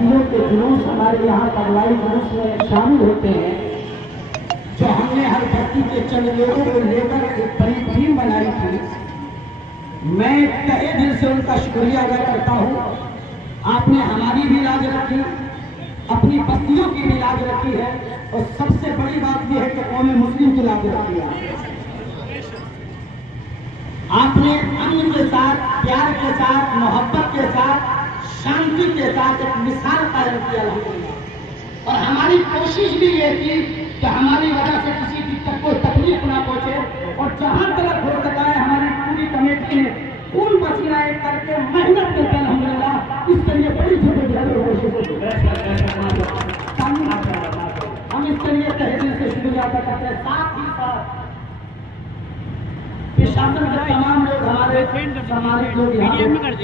बस्तियों के जुलूस हमारे यहाँ कबलाई जुलूस में शामिल होते हैं, जो हमने हर बस्ती के चंद लोगों को लेकर एक बड़ी टीम बनाई थी। मैं तहे दिल से उनका शुक्रिया अदा करता हूँ। आपने हमारी भी लाज रखी, अपनी बस्तियों की भी लाज रखी है, और सबसे बड़ी बात यह है कि कौम मुस्लिम की लाज रखी है। आपने अमन के साथ, प्यार के साथ, मोहब्बत के साथ, शांति के साथ एक मिसाल कायम किया और हमारी कोशिश भी ये थी कि हमारी वजह से किसी की कोई तकलीफ ना पहुंचे, और जहां तक हो सका है हमारी पूरी कमेटी ने खून पसीना एक करके मेहनत करके अल्हम्दुलिल्लाह इसके लिए बड़ी हम इसके लिए तहे दिल से शुक्रिया अदा करते हैं। साथ ही साथ शासन के तमाम लोग, हमारे सामाजिक लोग यहाँ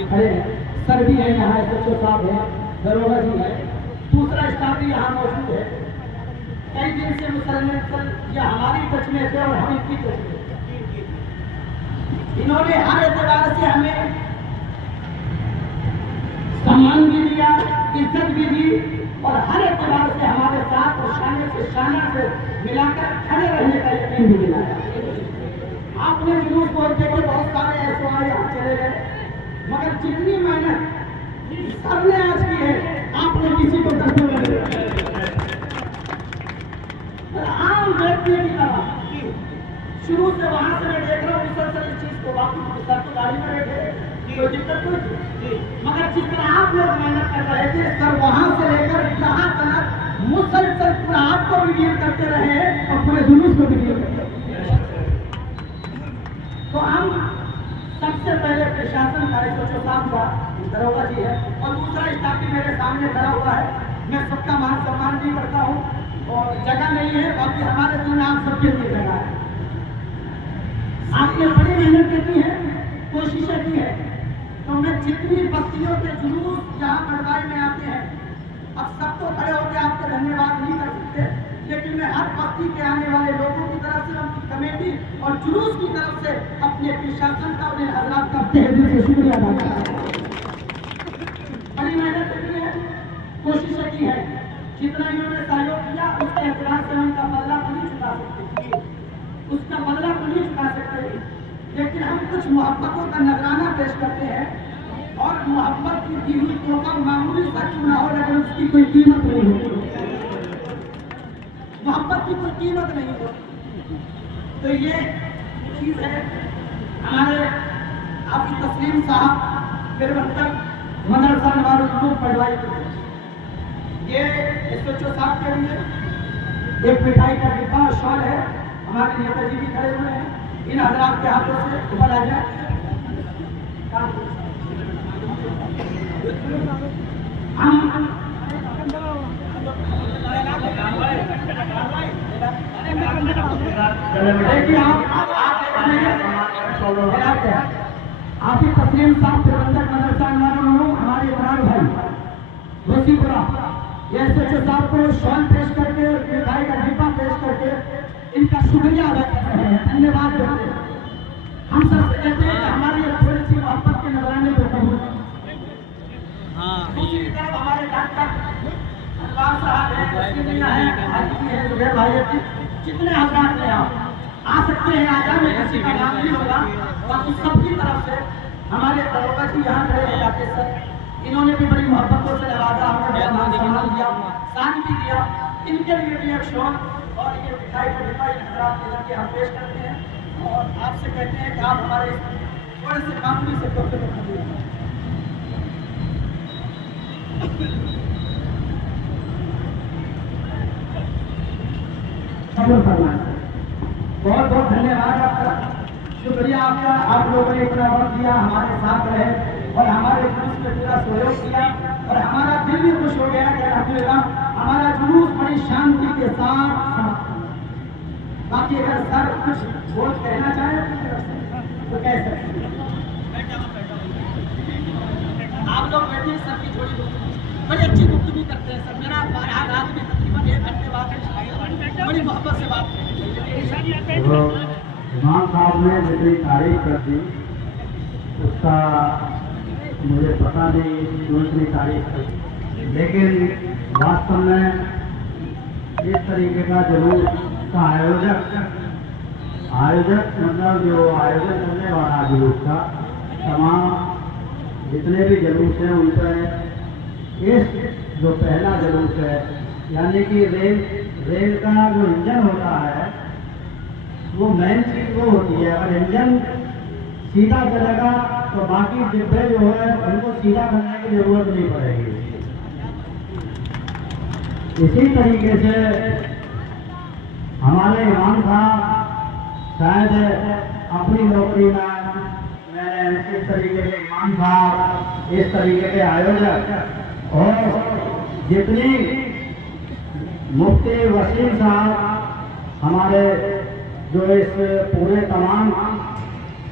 खड़े हैं, सर भी है यहाँ, SHO साहब है, दरोगा जी है, दूसरा स्टाफ भी यहाँ मौजूद है। कई दिन से मुसलमान सर ये हमारी टच में थे और हम इनकी टच में थे। इन्होंने हर एतबार से हमें सम्मान भी दिया, इज्जत भी दी, और हर एतबार से हमारे साथ और शान से शाना से मिलाकर खड़े रहने का यकीन भी दिलाया। आपने जुलूस बोलते के बहुत सारे ऐसे यहाँ चले गए, मगर जितनी मेहनत सबने आज की है आपने किसी को करते हुए आम व्यक्ति की तरह शुरू से वहां से मैं देख रहा हूँ मुसलसल इस चीज को, बाकी सर तो गाड़ी में बैठे कोई दिक्कत नहीं थी, मगर जिस तरह आप लोग मेहनत कर रहे थे सर वहां से लेकर यहाँ तक मुसलसल पूरा आपको भी डील करते रहे और पूरे जुलूस को भी डील करते रहे। तो हम सबसे पहले प्रशासन का SHO साहब का दरोगा जी है, और दूसरा स्टाफ भी मेरे सामने खड़ा हुआ है। मैं सबका मान सम्मान भी करता हूँ, और जगह नहीं है बाकी हमारे दिल में आप सबके लिए जगह है। आपने बड़ी मेहनत की है, कोशिशें की है, तो मैं जितनी बस्तियों के जुलूस यहाँ कड़वाई में आते हैं, अब सब तो खड़े होकर आपका धन्यवाद नहीं कर सकते, लेकिन मैं हर बस्ती के आने वाले लोगों की तरफ से, उनकी कमेटी और जुलूस की तरफ से अपने प्रशासन का और इन हजरात का तहे दिल से शुक्रिया अदा करता हूं। बड़ी मेहनत की है, कोशिशें की है, जितना इन्होंने सहयोग किया उसके एतबार से उनका बदला तो नहीं चुका सकते, उसका बदला तो नहीं चुका सकते, लेकिन हम कुछ मोहब्बतों का नजराना पेश करते हैं, और मोहब्बत की दी हुई तोहफा मामूली सा क्यों ना हो, लेकिन उसकी कोई कीमत नहीं होती, मोहब्बत की कोई कीमत नहीं होती। तो ये चीज है। हमारे हाफिज तस्लीम साहब फिर मदरसा नवारुल पढ़वाई, ये SHO साहब के लिए एक मिठाई का डिब्बा शॉल है, हमारे नेताजी भी खड़े हुए हैं, इन हजरात के हाथों से ऊपर आ जाए। हम हाफिज तस्लीम साहब प्रबंधक मदरसा हमारे इमरान भाई वसीपुरा, ये SHO साहब को शॉल पेश करके, मिठाई का डिब्बा पेश करके इनका शुक्रिया अदा कर रहे हैं, धन्यवाद देते हैं। हम सबसे कहते हैं कि हमारी थोड़ी सी मोहब्बत के नजराने को कबूल। दूसरी तरफ हमारे डॉक्टर साहब है, जितने हजरात में आ सकते हैं, आजा में किसी का नाम नहीं होगा, और उस सबकी तरफ से हमारे दरोगा जी यहाँ खड़े हैं जाते सर, इन्होंने भी बड़ी मोहब्बतों से नवाजा, हमें बड़ा मान सम्मान दिया, शान भी दिया, इनके लिए भी एक शौक और ये मिठाई का डिब्बा इन हजरात के जरिए हम पेश करते हैं, और आपसे कहते हैं कि आप हमारे थोड़े से कानूनी से बहुत बहुत धन्यवाद आपका, शुक्रिया आपका, आप लोगों ने इतना वक्त दिया, हमारे साथ रहे और हमारे जुलूस में पूरा सहयोग किया, और हमारा दिल भी खुश हो गया कि अल्हम्दुलिल्लाह हमारा जुलूस बड़ी शांति के साथ। बाकी अगर सर कुछ बोल कहना चाहे तो कह सकते हैं। आप लोग बैठे, सर की थोड़ी बड़ी अच्छी गुफ्तगू करते हैं सर, मेरा रात में तकरीबन 1 घंटे बाद बड़ी मोहब्बत से बात इमाम साहब ने जितनी तारीफ कर दी उसका मुझे पता नहीं, दूसरी तारीफ कर लेकिन वास्तव में इस तरीके का जुलूस का आयोजक मतलब जो आयोजन करने वाला जुलूस का तमाम जितने भी जुलूस हैं उन पर इस जो पहला जुलूस है यानी कि रेल का जो इंजन होता है वो मेन चीज वो होती है। अगर इंजन सीधा चलेगा तो बाकी डिब्बे जो है उनको सीधा करने की जरूरत नहीं पड़ेगी। इसी तरीके से हमारे इमाम साहब शायद अपनी नौकरी में मैंने इस तरीके के इमाम साहब, इस तरीके के आयोजक और जितनी मुफ्ती वसीम साहब हमारे जो इस पूरे तमाम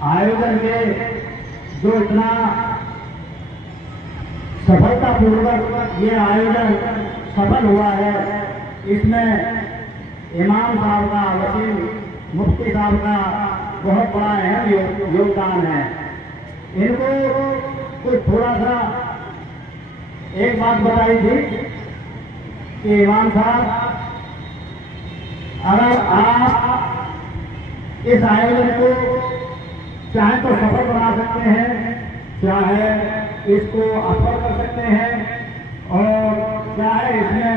आयोजन के जो इतना सफलतापूर्वक ये आयोजन सफल हुआ है, इसमें इमाम साहब का, वसीम मुफ्ती साहब का बहुत बड़ा अहम योगदान है। इनको कुछ थोड़ा सा एक बात बताई थी कि इमाम साहब अगर आप इस आयोजन को चाहे तो सफल बना सकते हैं, चाहे इसको असफल कर सकते हैं और चाहे इसमें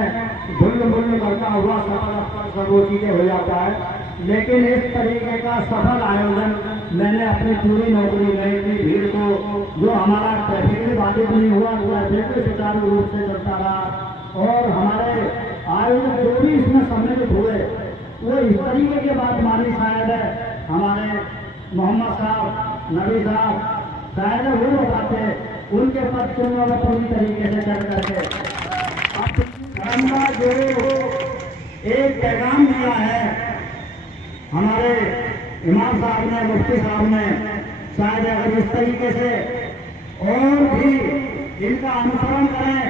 भुल्ल करता हुआ सफल सब वो चीजें हो जाता है। लेकिन इस तरीके का सफल आयोजन मैंने अपनी पूरी नौकरी में इतनी भीड़ को, जो हमारा ट्रैफिक भी बाधित नहीं हुआ, ट्रैफिक भी सुचारू रूप से चलता रहा और हमारे आयोजन जो भी इसमें सम्मिलित हुए वो इस तरीके की बात मानी शायद है हमारे मोहम्मद साहब, नबी साहब शायद वो बताते उनके पद चुनने में पूरी तरीके से चल करके का जो एक पैगाम दिया है हमारे इमाम साहब ने, मुफ्ती साहब ने, शायद अगर इस तरीके से और भी इनका अनुसरण करें,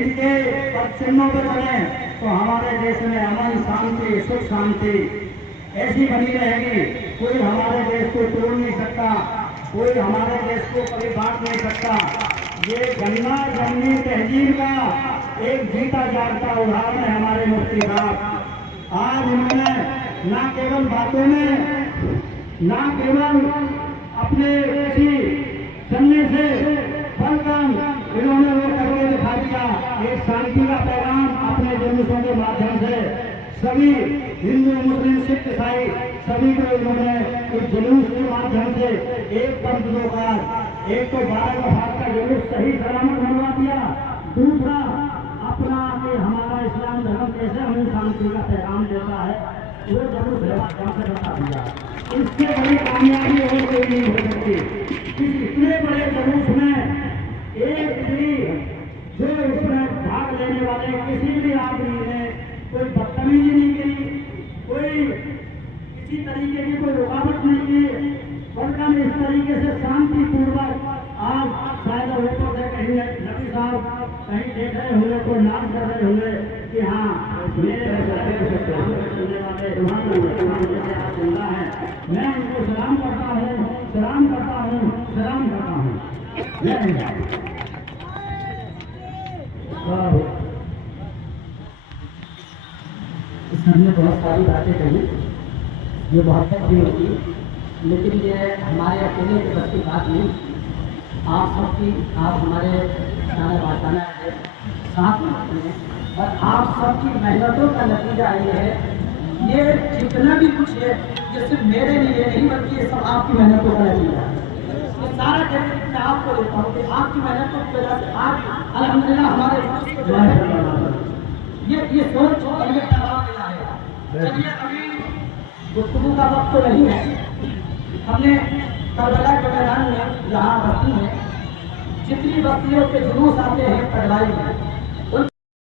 इनके पद चिन्हों पर चलें तो हमारे देश में अमन, शांति, सुख शांति ऐसी बनी रहेगी। कोई हमारे देश को तोड़ नहीं सकता, कोई हमारे देश को कभी बांट नहीं सकता। ये गंगा जमनी तहजीब का एक जीता जागता उदाहरण है हमारे मुफ्ती साहब। आज उन्होंने न केवल बातों में, न केवल अपने किसी चलने से बल्कि इन्होंने वो करके दिखा दिया, एक शांति का पैगाम अपने जुलूसों के माध्यम से सभी हिंदू, मुस्लिम, सिख, ईसाई सभी को इन्होंने इस जुलूस के माध्यम से एक पंथ दो कार, एक तो 12 वफात का जुलूस सही सलामत बनवा दिया, दूसरा अपना कि हमारा इस्लाम धर्म कैसे हमें शांति का पैगाम देता है वो जुलूस के माध्यम से बता दिया। इससे बड़ी कामयाबी और कोई नहीं हो सकती। इतने बड़े जुलूस में एक भी जो इसमें भाग लेने वाले किसी भी आदमी ने कोई बदतमीजी नहीं की, कोई किसी तरीके की कोई रुकावट नहीं की, बल्कि इस तरीके से शांतिपूर्वक आज शायद ऊपर से कहीं नबी साहब कहीं देख रहे हुए, कोई नाम कर रहे हुए कि हाँ मेरे सुनने वाले आप जिंदा है, मैं उनको सलाम करता हूँ, सलाम करता हूँ, सलाम करता हूँ। हमने बहुत सारी बातें कही, ये बहुत भी होती, लेकिन ये हमारे अकेले के बस की बात नहीं। आप सबकी, आप हमारे खाना बाताना है साथ में और आप सबकी मेहनतों का नतीजा ये है। ये जितना भी कुछ है ये सिर्फ मेरे लिए नहीं बल्कि ये सब आपकी मेहनतों का नतीजा है। ये सारा क्रेडिट मैं आपको देता हूँ कि आपकी मेहनतों की वजह से आज अल्हम्दुलिल्लाह हमारे ये सोच और ये पैगाम मिला है। चलिए अभी गुफ्तगू का वक्त तो नहीं है। हमने करबला के मैदान में जहाँ बस्ती में जितनी बस्तियों के जुलूस आते हैं पगलाई में